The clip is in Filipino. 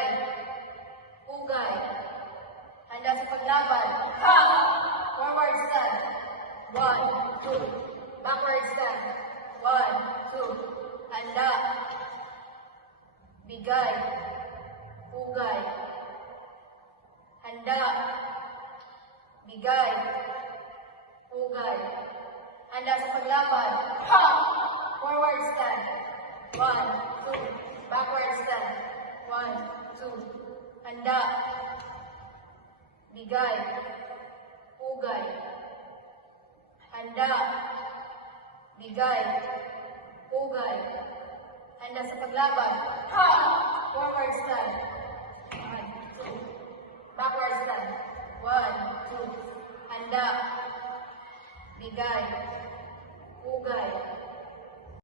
bigay, pugay, handa sa paglaban, ha! Forward stand, 1, 2, backward stand, 1, 2, handa, bigay, pugay, handa, bigay, pugay, handa sa paglaban, ha! Forward stand, 1, 2, backward stand, 1, 2, handa, bigay, pugay, handa, bigay, pugay, handa sa paglaban, ha! Forward stand, 1, 2, backward stand, 1, 2, handa, bigay, pugay,